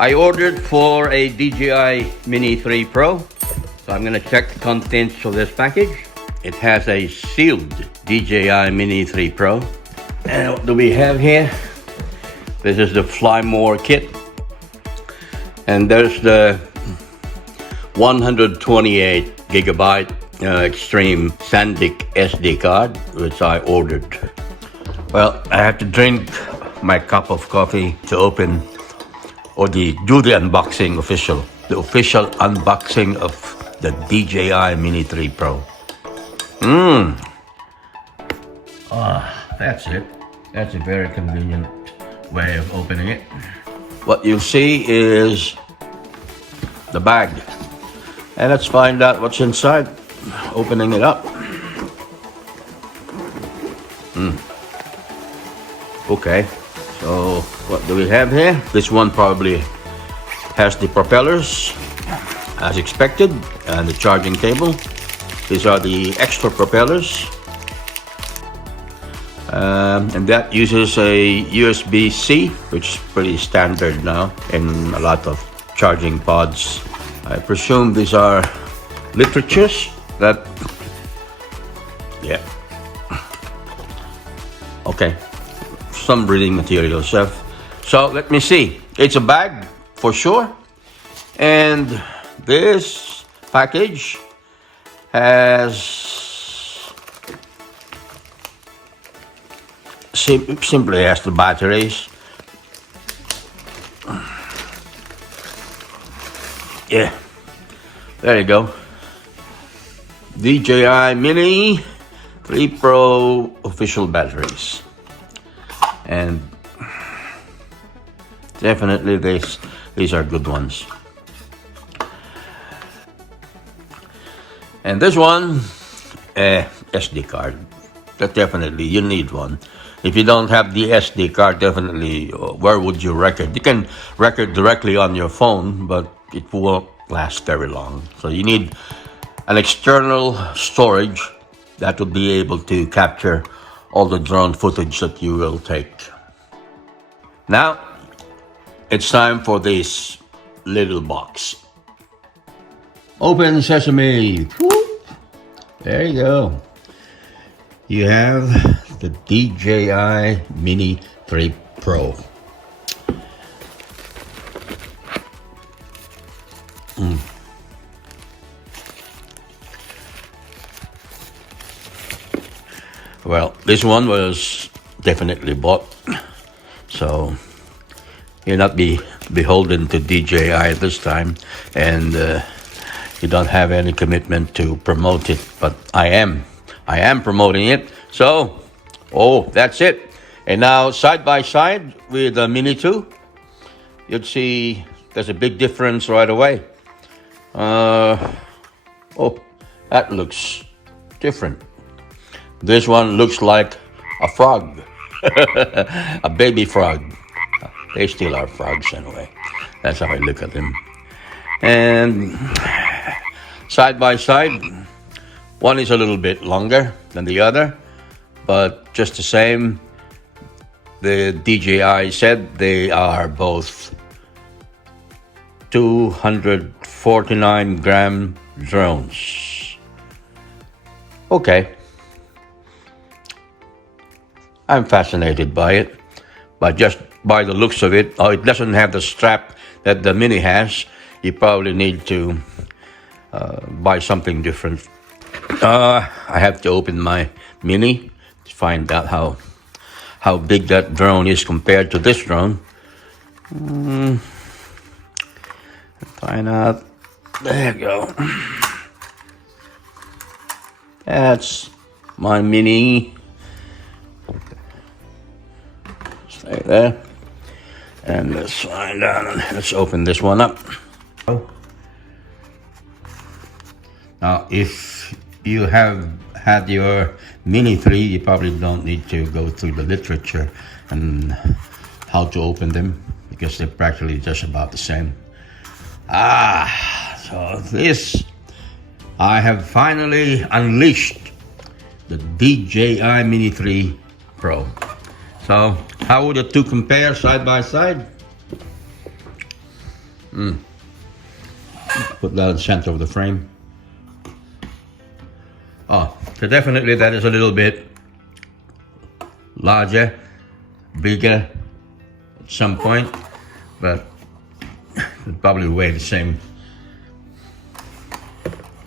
I ordered for a DJI Mini 3 Pro, so I'm gonna check the contents of this package. It has a sealed DJI Mini 3 Pro. And what do we have here? This is the Fly More kit. And there's the 128 gigabyte Extreme SanDisk SD card, which I ordered. Well, I have to drink my cup of coffee to open or do the unboxing the official unboxing of the DJI Mini 3 Pro. That's it. That's a very convenient way of opening it. What you'll see is the bag. And let's find out what's inside. Opening it up. Okay, so what do we have here? This one probably has the propellers, as expected, and the charging cable. These are the extra propellers. And that uses a USB-C, which is pretty standard now in a lot of charging pods. I presume these are literatures that, yeah. Okay, some reading material stuff. So let me see. It's a bag for sure. And this package simply has the batteries. Yeah, there you go. DJI Mini 3 Pro official batteries. And definitely these are good ones. And this one, SD card. That definitely, you need one. If you don't have the SD card, definitely, where would you record? You can record directly on your phone, but it won't last very long. So you need an external storage that will be able to capture all the drone footage that you will take. Now, it's time for this little box. Open sesame. Whoop. There you go. You have the DJI Mini 3 Pro. Well, this one was definitely bought, so you'll not be beholden to DJI this time, and you don't have any commitment to promote it, but I am promoting it. So, that's it. And now, side by side with the Mini 2, you'd see there's a big difference right away. That looks different. This one looks like a frog, a baby frog. They still are frogs anyway. That's how I look at them. And side by side, one is a little bit longer than the other, but just the same. The DJI said they are both 249 gram drones. Okay. I'm fascinated by it, but just by the looks of it, it doesn't have the strap that the Mini has. You probably need to buy something different. I have to open my Mini to find out how big that drone is compared to this drone. Find out. There you go. That's my Mini. Stay there. And let's find out. Let's open this one up. Now, if you have had your Mini 3, you probably don't need to go through the literature and how to open them, because they're practically just about the same. So this, I have finally unleashed the DJI Mini 3 Pro. So how would the two compare side by side? Put that in the center of the frame. Oh, so definitely that is a little bit larger, bigger at some point, but it probably weigh the same.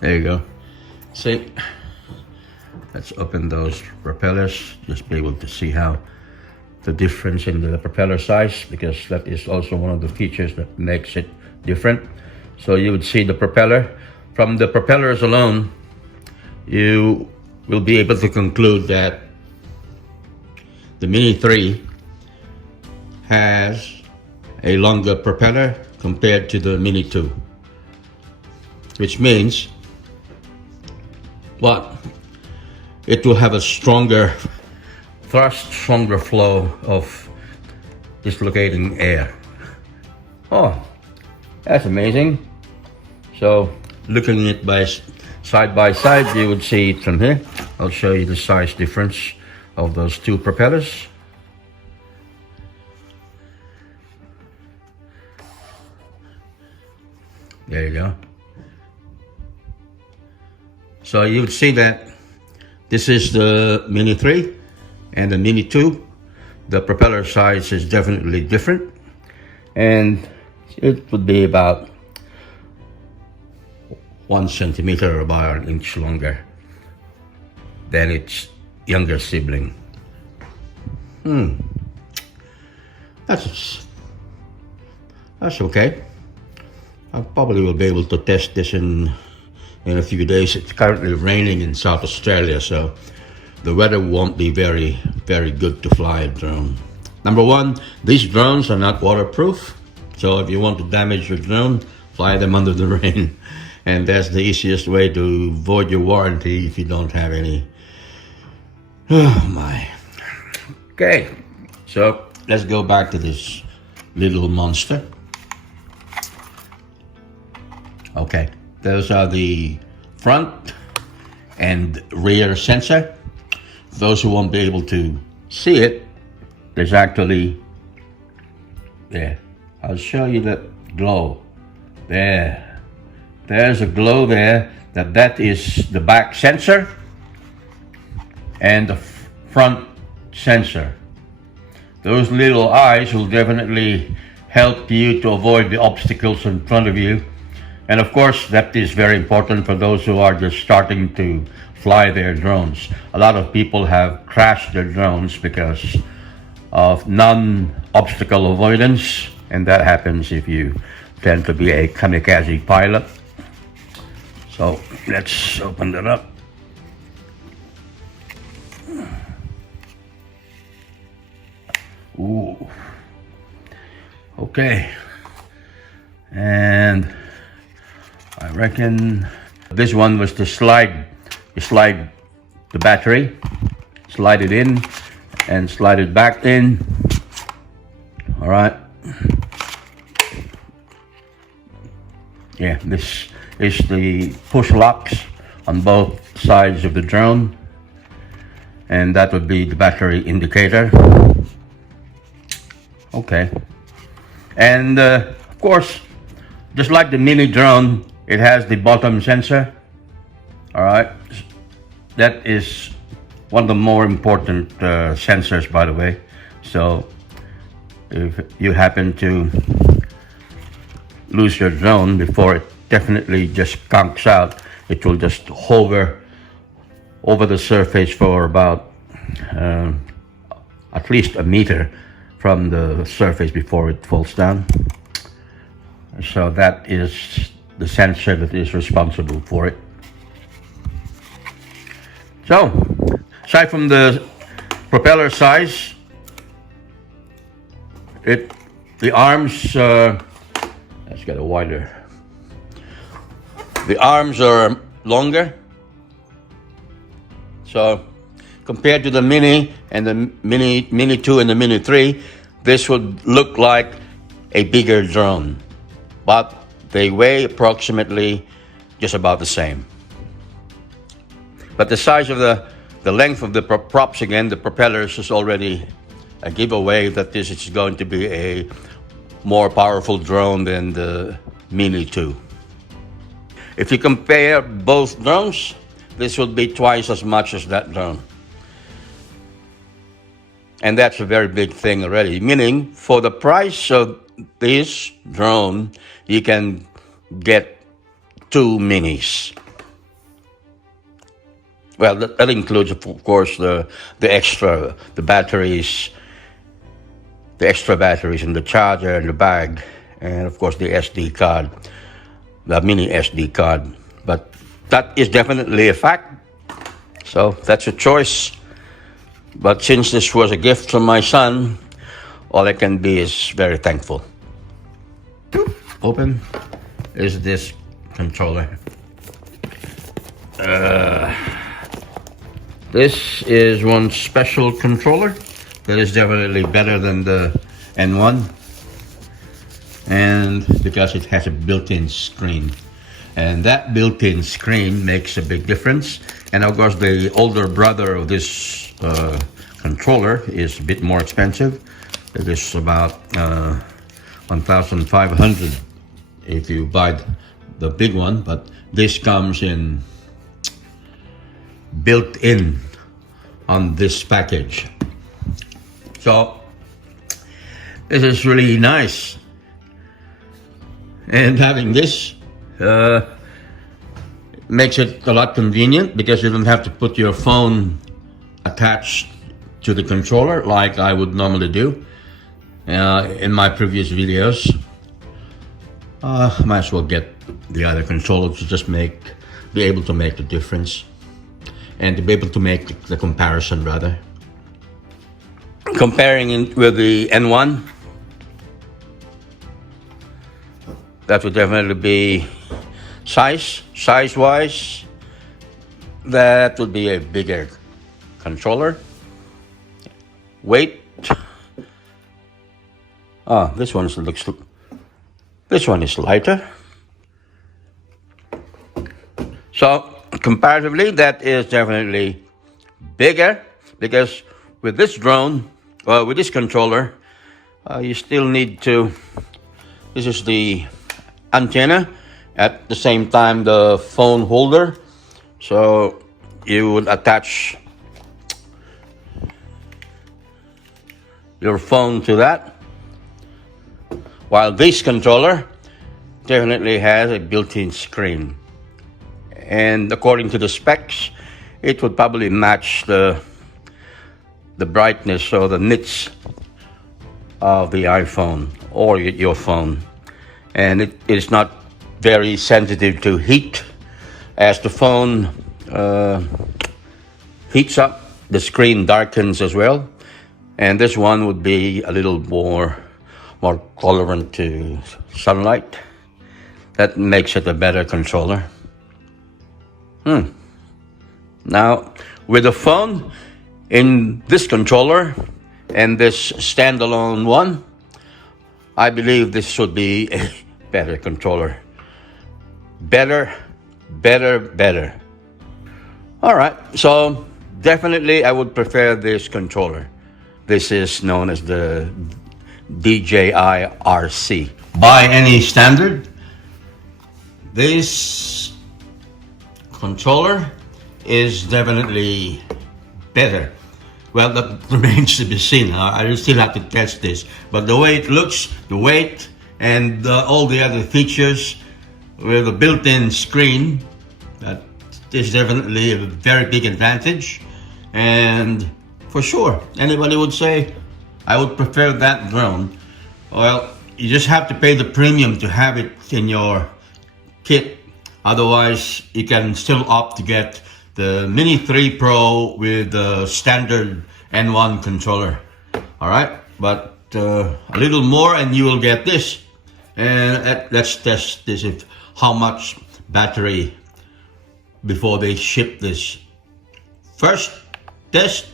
There you go. See, let's open those propellers, just be able to see how the difference in the propeller size, because that is also one of the features that makes it different. So you would see the propeller. From the propellers alone, you will be able to conclude that the Mini 3 has a longer propeller compared to the Mini 2, which means what? It will have a stronger thrust, stronger flow of dislocating air. Oh, that's amazing. So looking at it side by side, you would see it from here. I'll show you the size difference of those two propellers. There you go. So you would see that this is the Mini 3 and the Mini 2. The propeller size is definitely different, and it would be about 1 centimeter or about an inch longer than its younger sibling. That's okay. I probably will be able to test this in a few days. It's currently raining in South Australia, so the weather won't be very, very good to fly a drone. Number one, these drones are not waterproof, so if you want to damage your drone, fly them under the rain. And that's the easiest way to void your warranty if you don't have any. Oh my. Okay, so let's go back to this little monster. Okay, those are the front and rear sensor. Those who won't be able to see it, there's actually, there, I'll show you the glow. There's a glow there, that is the back sensor and the front sensor. Those little eyes will definitely help you to avoid the obstacles in front of you. And of course, that is very important for those who are just starting to fly their drones. A lot of people have crashed their drones because of non-obstacle avoidance, and that happens if you tend to be a kamikaze pilot. So let's open that up. Ooh. Okay. And I reckon this one was to slide. You slide the battery, slide it in, and slide it back in. All right. Yeah, this is the push locks on both sides of the drone, and that would be the battery indicator. Okay. And of course, just like the Mini drone, it has the bottom sensor. All right, that is one of the more important sensors, by the way. So if you happen to lose your drone before it definitely just conks out, it will just hover over the surface for about at least a meter from the surface before it falls down. So that is the sensor that is responsible for it. So, aside from the propeller size, the arms, let's get a wider. The arms are longer. So, compared to the Mini and the Mini 2 and the Mini 3, this would look like a bigger drone, but they weigh approximately just about the same. But the size of the length of the props, again, the propellers, is already a giveaway that this is going to be a more powerful drone than the Mini 2. If you compare both drones, this would be twice as much as that drone. And that's a very big thing already, meaning for the price of this drone, you can get 2 minis. Well, that includes, of course, the extra, the batteries, the extra batteries in the charger and the bag, and of course the SD card, the mini SD card. But that is definitely a fact. So that's a choice. But since this was a gift from my son, all I can be is very thankful. Open is this controller. This is one special controller that is definitely better than the N1, and because it has a built-in screen, and that built-in screen makes a big difference. And of course the older brother of this controller is a bit more expensive. It is about 1,500 if you buy the big one, but this comes in built in on this package. So this is really nice, and having this makes it a lot convenient because you don't have to put your phone attached to the controller like I would normally do in my previous videos. Might as well get the other controller to just be able to make the difference, and to be able to make the comparison rather. Comparing it with the N1, that would definitely be size-wise, that would be a bigger controller. Weight, this one is lighter. So comparatively, that is definitely bigger, because with this drone, with this controller, you still need to, this is the antenna, at the same time the phone holder. So you would attach your phone to that, while this controller definitely has a built-in screen. And according to the specs, it would probably match the brightness or the nits of the iPhone or your phone. And it is not very sensitive to heat. As the phone heats up, the screen darkens as well. And this one would be a little more tolerant to sunlight. That makes it a better controller. Now, with the phone in this controller and this standalone one, I believe this should be a better controller. Better. All right, so definitely I would prefer this controller. This is known as the DJI RC. By any standard, this controller is definitely better. Well, that remains to be seen. I still have to test this. But the way it looks, the weight, and all the other features with a built-in screen, that is definitely a very big advantage. And for sure, anybody would say, I would prefer that drone. Well, you just have to pay the premium to have it in your kit. Otherwise, you can still opt to get the Mini 3 Pro with the standard N1 controller. All right, but a little more and you will get this. And let's test this, how much battery before they ship this. First test.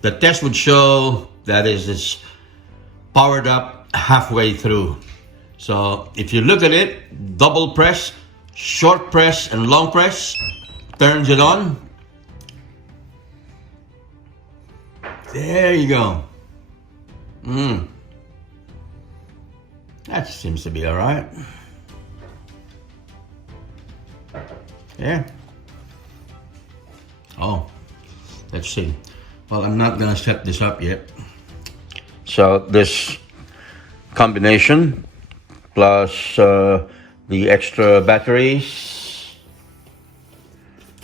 The test would show that it's powered up halfway through. So if you look at it, double press, short press, and long press turns it on. There you go. That seems to be all right. Yeah. Oh, let's see. Well, I'm not gonna set this up yet. So this combination plus the extra batteries,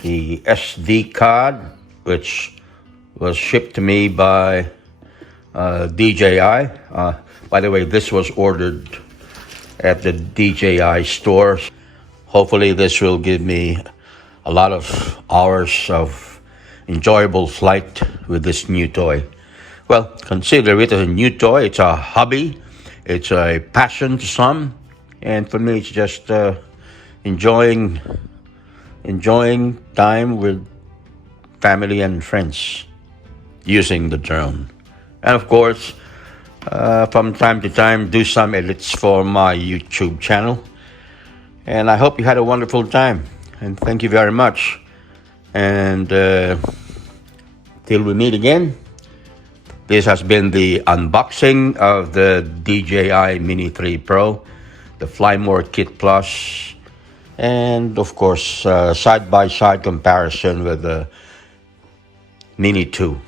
the SD card, which was shipped to me by DJI. By the way, this was ordered at the DJI store. Hopefully this will give me a lot of hours of enjoyable flight with this new toy. Well, consider it as a new toy. It's a hobby. It's a passion to some. And for me, it's just enjoying time with family and friends using the drone. And of course, from time to time, do some edits for my YouTube channel. And I hope you had a wonderful time. And thank you very much. And till we meet again, this has been the unboxing of the DJI Mini 3 Pro, the Fly More Kit Plus, and of course, side-by-side comparison with the Mini 2.